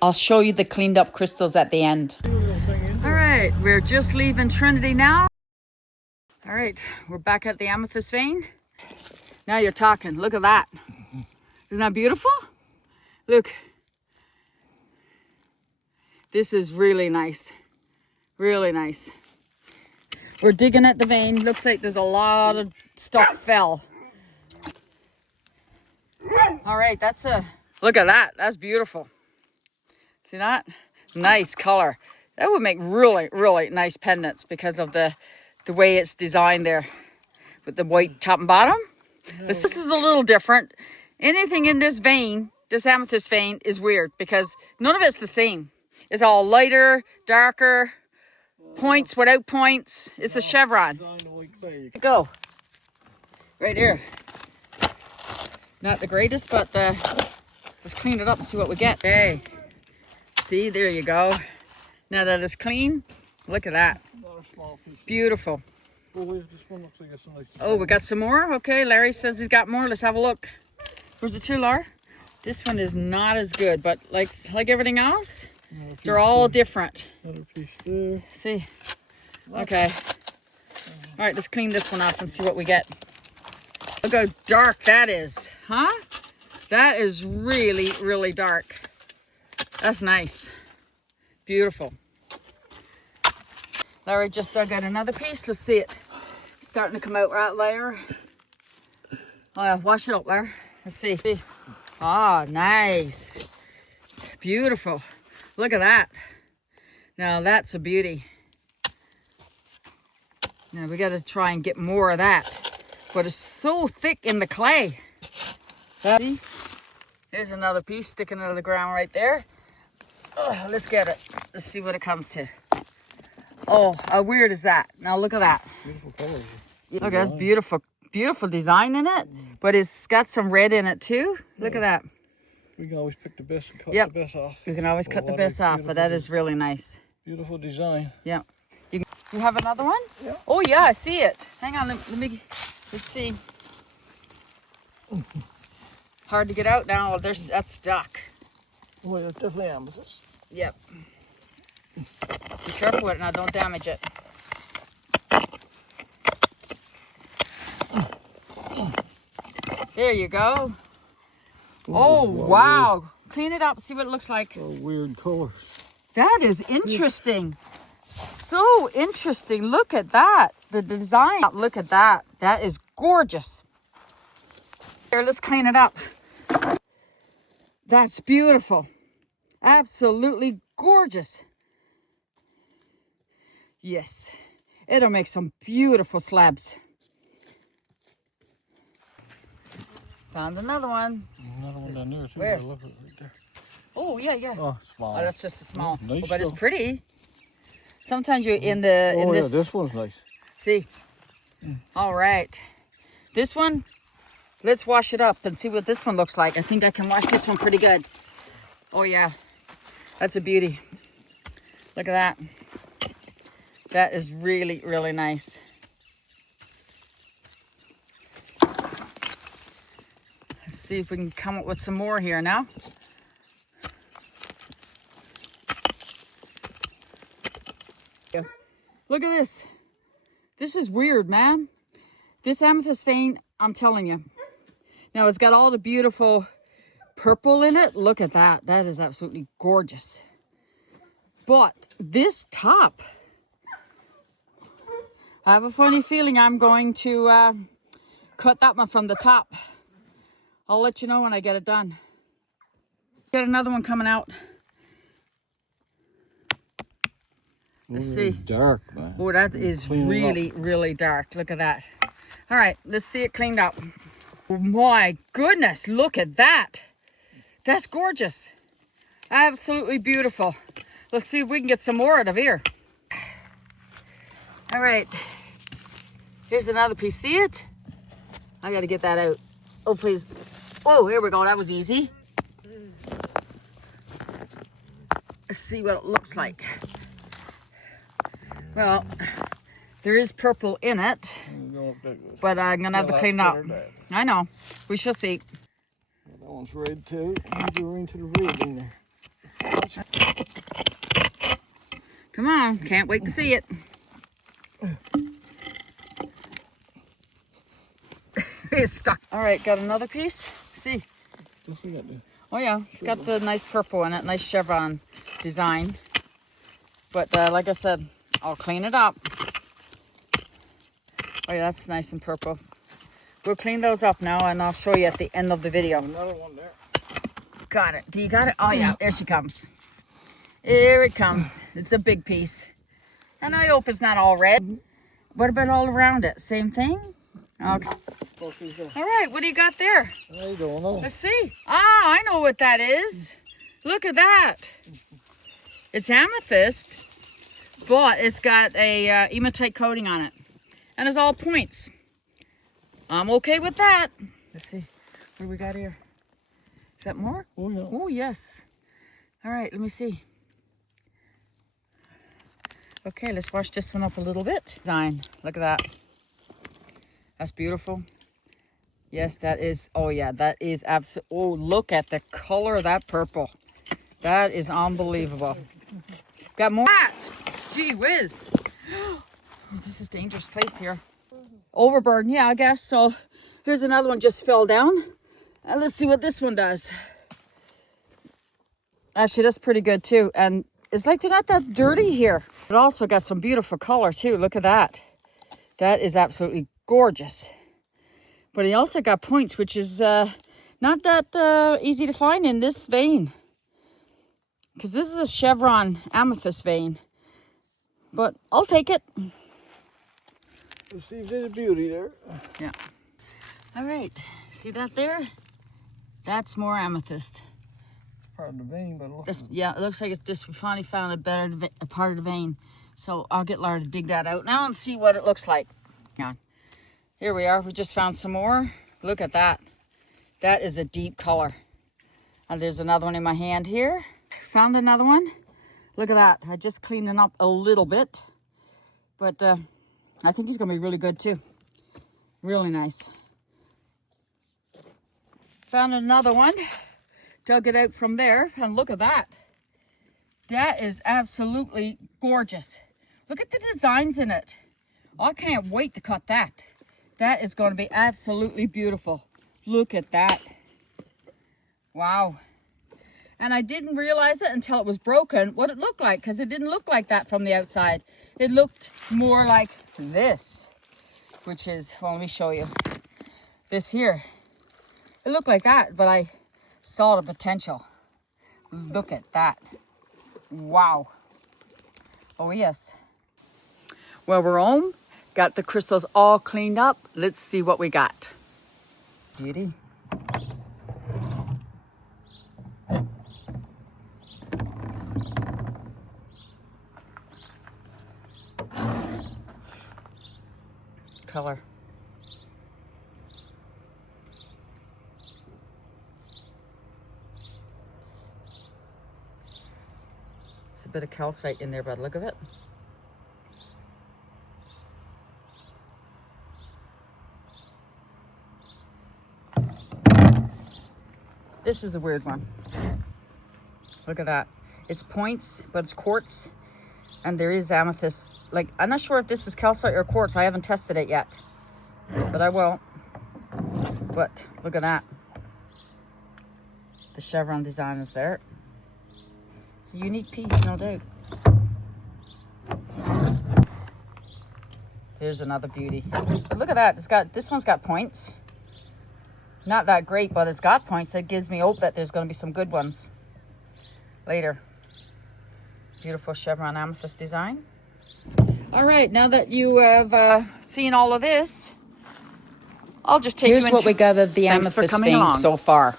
I'll show you the cleaned up crystals at the end. All right, we're just leaving Trinity now. All right, we're back at the Amethyst vein. Now you're talking. Look at that. Isn't that beautiful? Look. This is really nice. Really nice. We're digging at the vein. Looks like there's a lot of stuff fell. All right, look at that. That's beautiful. See that? Nice color. That would make really, really nice pendants because of the way it's designed there with the white top and bottom. This is a little different. Anything in this vein, this amethyst vein, is weird because none of it's the same. It's all lighter, darker, points without points. It's a chevron. Go. Right here. Not the greatest, but let's clean it up and see what we get. Okay. See, there you go. Now that it's clean, look at that. Beautiful. Oh, we got some more? Okay, Larry says he's got more. Let's have a look. Where's the two, Laura? This one is not as good, but like everything else, they're all different. Another piece there. See? Okay. All right, let's clean this one up and see what we get. Look how dark that is, huh? That is really, really dark. That's nice. Beautiful. Larry just dug out another piece. Let's see it. It's starting to come out right there. Oh, yeah, wash it up, Larry. Let's see. Oh, nice. Beautiful. Look at that. Now that's a beauty. Now we got to try and get more of that. But it's so thick in the clay. See? There's another piece sticking out of the ground right there. Oh, let's get it. Let's see what it comes to. Oh, how weird is that? Now look at that. Beautiful colors. Look, that's beautiful. Beautiful design in it. But it's got some red in it too. Look at that. We can always pick the best and cut the best off. You can always cut the best off, but that is really nice. Beautiful design. Yeah. You have another one? Yeah. Oh yeah, I see it. Hang on, let's see. Hard to get out now. That's stuck. Oh, yeah, definitely amethyst. Yep. Be careful with it now, don't damage it. There you go. Oh, wow. Clean it up, see what it looks like. Oh, weird colors. That is interesting. So interesting. Look at that. The design. Look at that. That is gorgeous. Here, let's clean it up. That's beautiful. Absolutely gorgeous. Yes. It'll make some beautiful slabs. Found another one. Another one down there too. Where? I love it right there. Oh, yeah, yeah. Oh, small. Oh, that's just a small. Nice but it's though. pretty. Sometimes you're in the Oh, this. yeah, this one's nice. See. All right. This one, let's wash it up and see what this one looks like. I think I can wash this one pretty good. Oh, yeah. That's a beauty. Look at that. That is really, really nice. Let's see if we can come up with some more here now. Look at this. This is weird, man. This amethyst vein, I'm telling you. Now, it's got all the beautiful purple in it. Look at that. That is absolutely gorgeous. But this top, I have a funny feeling I'm going to cut that one from the top. I'll let you know when I get it done. Got another one coming out. Let's see. Dark, man. Oh, that is really, really dark. Look at that. All right, let's see it cleaned up. Oh, my goodness, look at that. That's gorgeous. Absolutely beautiful. Let's see if we can get some more out of here. All right. Here's another piece. See it? I got to get that out. Oh, please. Oh, here we go. That was easy. Let's see what it looks like. Well, there is purple in it, but I'm going to have to clean it up. I know. We shall see. That one's red too. Go into the red in there. Come on, can't wait to see it. It's stuck. All right, got another piece. See. Oh yeah, it's got the nice purple in it, nice chevron design. But like I said, I'll clean it up. Oh yeah, that's nice and purple. We'll clean those up now and I'll show you at the end of the video. Another one there. Got it. Do you got it? Oh yeah, there she comes. Here it comes. It's a big piece. And I hope it's not all red. What about all around it? Same thing? Okay. All right, what do you got there? I don't know. Let's see. Ah, I know what that is. Look at that. It's amethyst, but it's got a hematite coating on it. And it's all points. I'm okay with that. Let's see. What do we got here? Is that more? Oh, yeah. Oh, yes. All right, let me see. Okay, let's wash this one up a little bit. Design. Look at that. That's beautiful. Yes, that is. Oh, yeah, that is absolutely. Oh, look at the color of that purple. That is unbelievable. Got more. Gee whiz. Oh, this is a dangerous place here. Overburden, yeah, I guess. So here's another one just fell down. And let's see what this one does. Actually, that's pretty good too. And it's like they're not that dirty here. It also got some beautiful color too. Look at that. That is absolutely gorgeous. But he also got points, which is not that easy to find in this vein. Because this is a chevron amethyst vein. But I'll take it. You see there's a beauty there. Yeah. All right. See that there? That's more amethyst. Part of the vein, but look. Yeah, it looks like it's just we finally found a part of the vein. So I'll get Laura to dig that out now and see what it looks like. Hang on. Here we are. We just found some more. Look at that. That is a deep color. And there's another one in my hand here. Found another one. Look at that. I just cleaned it up a little bit. But I think he's going to be really good too. Really nice. Found another one. Dug it out from there. And look at that. That is absolutely gorgeous. Look at the designs in it. I can't wait to cut that. That is going to be absolutely beautiful. Look at that. Wow. And I didn't realize it until it was broken what it looked like, because it didn't look like that from the outside. It looked more like this, which is, well, let me show you. This here. It looked like that, but I saw the potential. Look at that. Wow. Oh, yes. Well, we're home. Got the crystals all cleaned up. Let's see what we got. Beauty. Color. It's a bit of calcite in there by the look of it. This is a weird one. Look at that. It's points, but it's quartz. And there is amethyst. Like, I'm not sure if this is calcite or quartz. I haven't tested it yet. But I will. But look at that. The chevron design is there. It's a unique piece, no doubt. Here's another beauty. But look at that. This one's got points. Not that great, but it's got points. That gives me hope that there's going to be some good ones later. Beautiful chevron amethyst design. All right, now that you have seen all of this, I'll just take you into... Here's what we got of the amethyst vein so far.